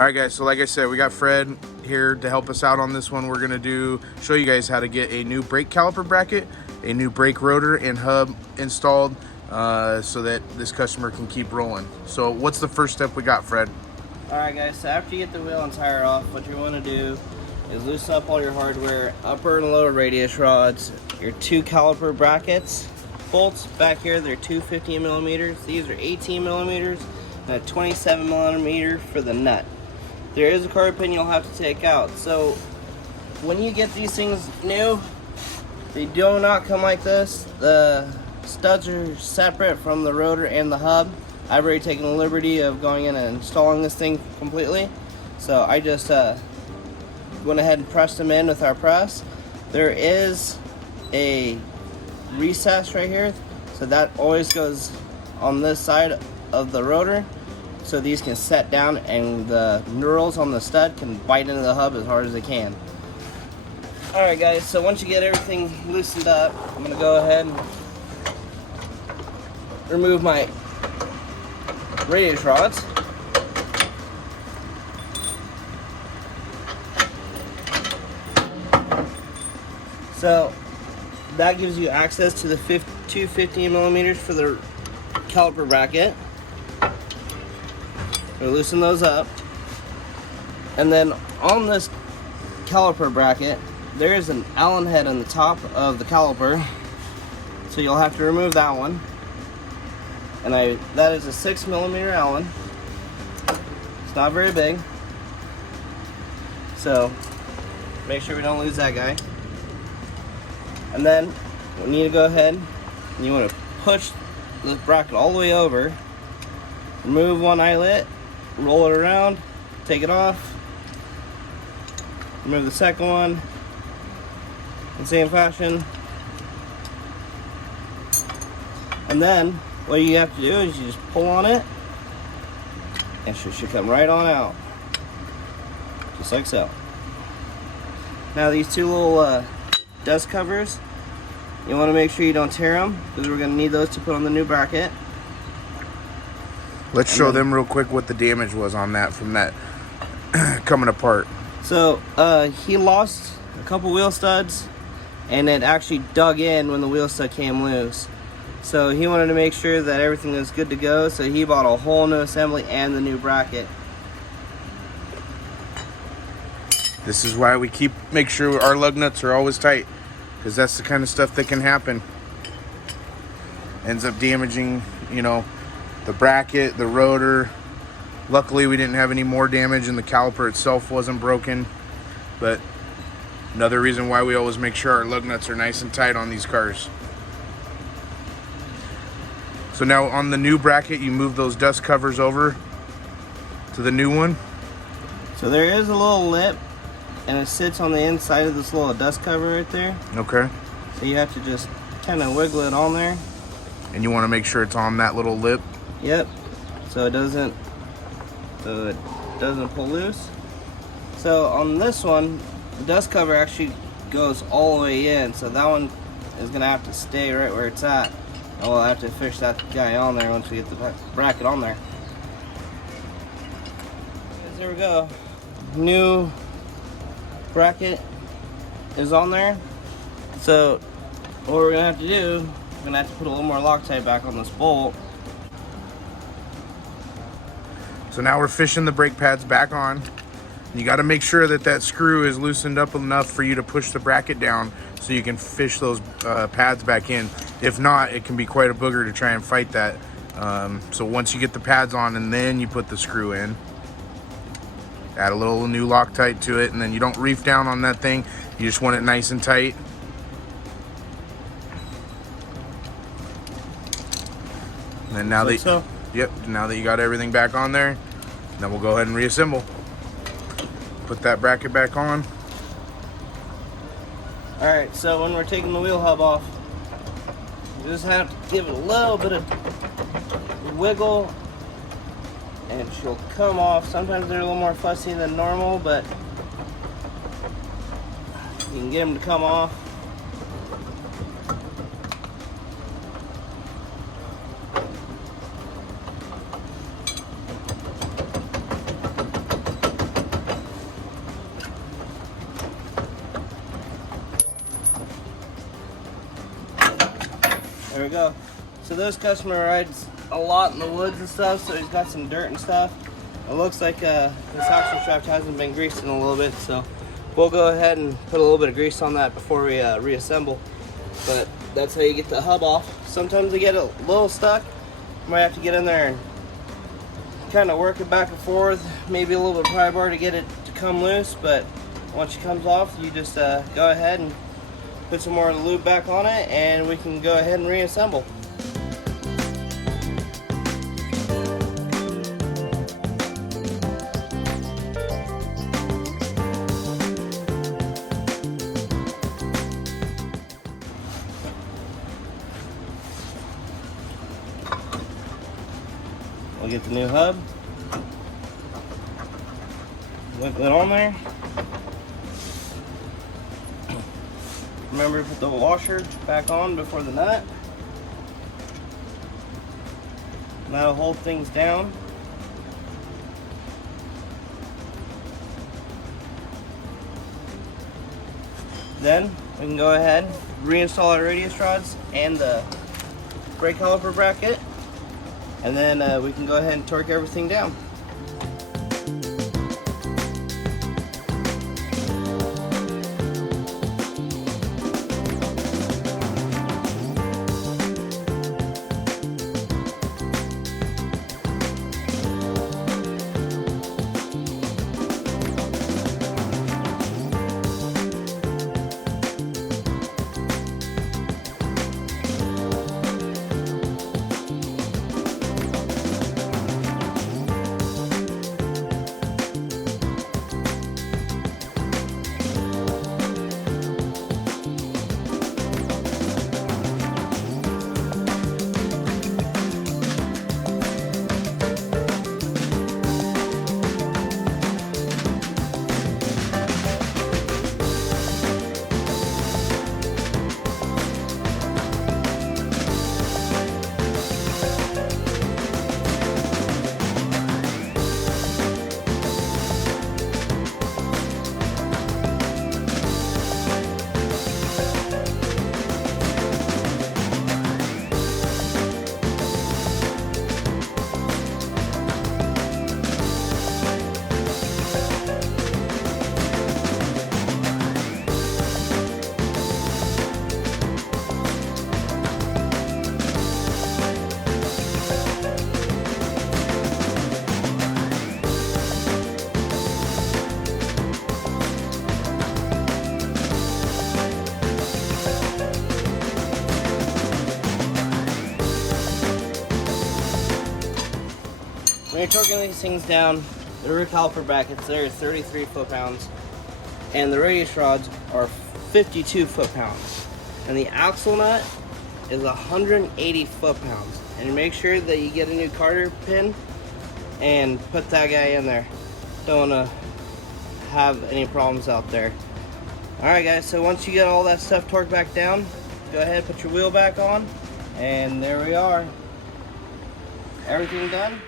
All right, guys, so like I said, we got Fred here to help us out on this one. We're gonna show you guys how to get a new brake caliper bracket, a new brake rotor and hub installed so that this customer can keep rolling. So what's the first step we got, Fred? All right, guys, so after you get the wheel and tire off, what you want to do is loosen up all your hardware, upper and lower radius rods, your two caliper brackets, bolts back here, they're 215 millimeters. These are 18 millimeters and a 27 millimeter for the nut. There is a carb pin you'll have to take out. So when you get these things new, they do not come like this. The studs are separate from the rotor and the hub. I've already taken the liberty of going in and installing this thing completely. So I just went ahead and pressed them in with our press. There is a recess right here, so that always goes on this side of the rotor, so these can set down and the knurls on the stud can bite into the hub as hard as they can. Alright guys, so once you get everything loosened up, I'm going to go ahead and remove my radius rods. So that gives you access to the 215 millimeters for the caliper bracket. We'll loosen those up. And then on this caliper bracket, there is an Allen head on the top of the caliper. So you'll have to remove that one. And that is a 6 millimeter Allen. It's not very big. So make sure we don't lose that guy. And then we need to go ahead and you want to push this bracket all the way over, remove one eyelet, roll it around, take it off, remove the second one in the same fashion, and then what you have to do is you just pull on it and it should come right on out, just like so. Now these two little dust covers, you want to make sure you don't tear them because we're going to need those to put on the new bracket. Let's show them real quick what the damage was on that from that coming apart. So he lost a couple wheel studs and it actually dug in when the wheel stud came loose. So he wanted to make sure that everything was good to go, so he bought a whole new assembly and the new bracket. This is why we make sure our lug nuts are always tight, because that's the kind of stuff that can happen. Ends up damaging, you know, the bracket, the rotor. Luckily we didn't have any more damage and the caliper itself wasn't broken. But another reason why we always make sure our lug nuts are nice and tight on these cars. So now on the new bracket, you move those dust covers over to the new one. So there is a little lip and it sits on the inside of this little dust cover right there. Okay. So you have to just kind of wiggle it on there. And you want to make sure it's on that little lip. Yep. So it doesn't pull loose. So on this one, the dust cover actually goes all the way in. So that one is going to have to stay right where it's at. And we'll have to fish that guy on there once we get the bracket on there. There we go. New bracket is on there. So what we're gonna have to do, we're gonna have to put a little more Loctite back on this bolt. So now we're fishing the brake pads back on. You got to make sure that that screw is loosened up enough for you to push the bracket down so you can fish those pads back in. If not, it can be quite a booger to try and fight that. So once you get the pads on and then you put the screw in, add a little new Loctite to it, and then you don't reef down on that thing. You just want it nice and tight. And then now now that you got everything back on there, then we'll go ahead and reassemble. Put that bracket back on. Alright, so when we're taking the wheel hub off, you just have to give it a little bit of wiggle and she'll come off. Sometimes they're a little more fussy than normal, but you can get them to come off. There we go. So this customer rides a lot in the woods and stuff, so he's got some dirt and stuff. It looks like this axle shaft hasn't been greased in a little bit, so we'll go ahead and put a little bit of grease on that before we reassemble. But that's how you get the hub off. Sometimes they get a little stuck. You might have to get in there and kind of work it back and forth, maybe a little bit of pry bar to get it to come loose, but once it comes off, you just go ahead and put some more lube back on it, and we can go ahead and reassemble. We'll get the new hub, whip it on there. Remember to put the washer back on before the nut. And that'll hold things down. Then we can go ahead, reinstall our radius rods and the brake caliper bracket. And then we can go ahead and torque everything down. When you're torquing these things down, the rear caliper brackets, they're 33 foot-pounds, and the radius rods are 52 foot-pounds, and the axle nut is 180 foot-pounds. And make sure that you get a new Carter pin and put that guy in there. Don't want to have any problems out there. Alright guys, so once you get all that stuff torqued back down, go ahead, put your wheel back on, and there we are. Everything done.